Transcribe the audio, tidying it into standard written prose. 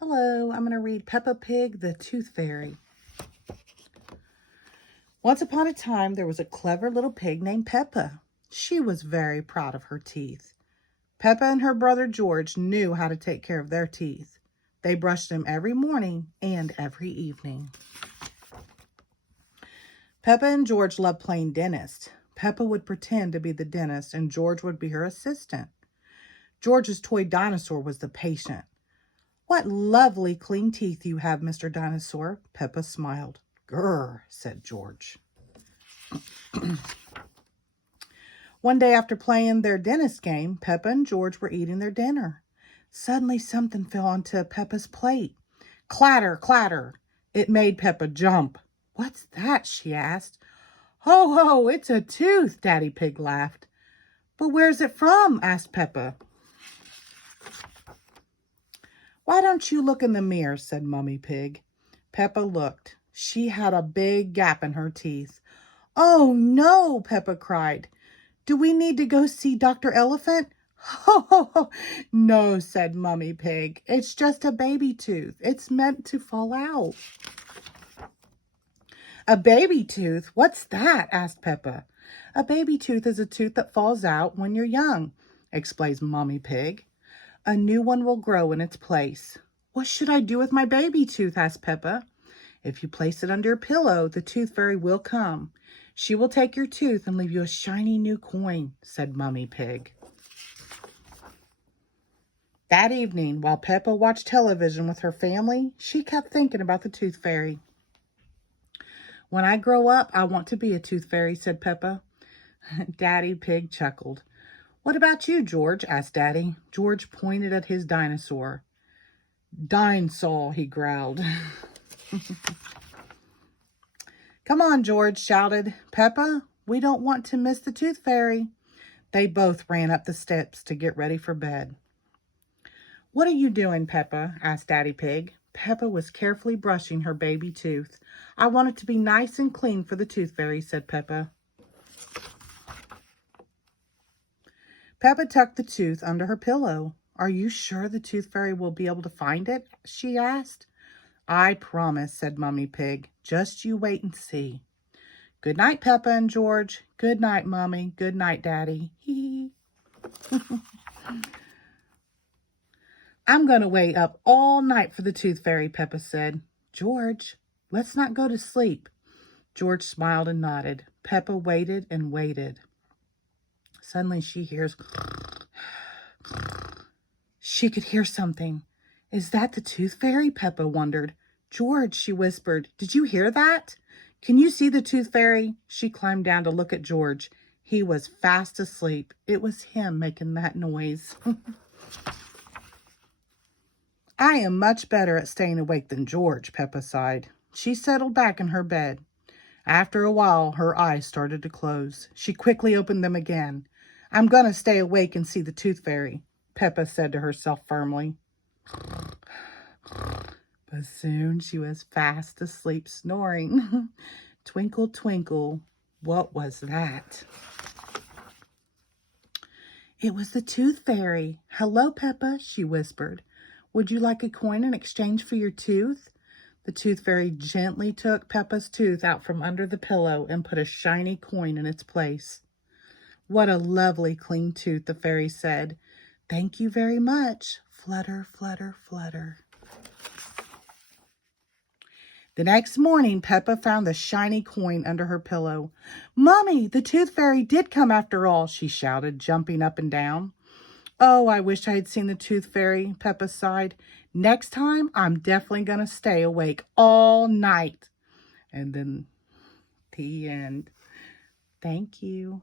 Hello, I'm going to read Peppa Pig, the Tooth Fairy. Once upon a time, there was a clever little pig named Peppa. She was very proud of her teeth. Peppa and her brother George knew how to take care of their teeth. They brushed them every morning and every evening. Peppa and George loved playing dentist. Peppa would pretend to be the dentist and George would be her assistant. George's toy dinosaur was the patient. "What lovely clean teeth you have, Mr. Dinosaur," Peppa smiled. "Grr," said George. One day after playing their dentist game, Peppa and George were eating their dinner. Suddenly something fell onto Peppa's plate. Clatter, clatter. It made Peppa jump. "What's that?" she asked. "Ho, ho, it's a tooth," Daddy Pig laughed. "But where's it from?" asked Peppa. "Why don't you look in the mirror?" said Mummy Pig. Peppa looked. She had a big gap in her teeth. "Oh, no," Peppa cried. "Do we need to go see Dr. Elephant?" "Ho, ho, ho. No," said Mummy Pig. "It's just a baby tooth. It's meant to fall out." "A baby tooth? What's that?" asked Peppa. "A baby tooth is a tooth that falls out when you're young," explains Mummy Pig. "A new one will grow in its place." "What should I do with my baby tooth?" asked Peppa. "If you place it under your pillow, the tooth fairy will come. She will take your tooth and leave you a shiny new coin," said Mummy Pig. That evening, while Peppa watched television with her family, she kept thinking about the tooth fairy. "When I grow up, I want to be a tooth fairy," said Peppa. Daddy Pig chuckled. "What about you, George?" asked Daddy. George pointed at his dinosaur. "Dinosaur," he growled. "Come on," George shouted. "Peppa, we don't want to miss the tooth fairy." They both ran up the steps to get ready for bed. "What are you doing, Peppa?" asked Daddy Pig. Peppa was carefully brushing her baby tooth. "I want it to be nice and clean for the tooth fairy," said Peppa. Peppa tucked the tooth under her pillow. "Are you sure the tooth fairy will be able to find it?" she asked. "I promise," said Mummy Pig. "Just you wait and see." "Good night, Peppa and George." "Good night, Mummy." "Good night, Daddy." Hee hee. "I'm going to wait up all night for the tooth fairy," Peppa said. "George, let's not go to sleep." George smiled and nodded. Peppa waited and waited. Suddenly she hears... She could hear something. "Is that the tooth fairy?" Peppa wondered. "George," she whispered, "did you hear that? Can you see the tooth fairy?" She climbed down to look at George. He was fast asleep. It was him making that noise. "I am much better at staying awake than George," Peppa sighed. She settled back in her bed. After a while, her eyes started to close. She quickly opened them again. "I'm going to stay awake and see the tooth fairy," Peppa said to herself firmly. But soon she was fast asleep snoring. Twinkle, twinkle, what was that? It was the tooth fairy. "Hello, Peppa," she whispered. "Would you like a coin in exchange for your tooth?" The tooth fairy gently took Peppa's tooth out from under the pillow and put a shiny coin in its place. "What a lovely clean tooth," the fairy said. "Thank you very much." Flutter, flutter, flutter. The next morning, Peppa found the shiny coin under her pillow. "Mommy, the tooth fairy did come after all," she shouted, jumping up and down. "Oh, I wish I had seen the tooth fairy," Peppa sighed. "Next time, I'm definitely going to stay awake all night." And then the end. Thank you.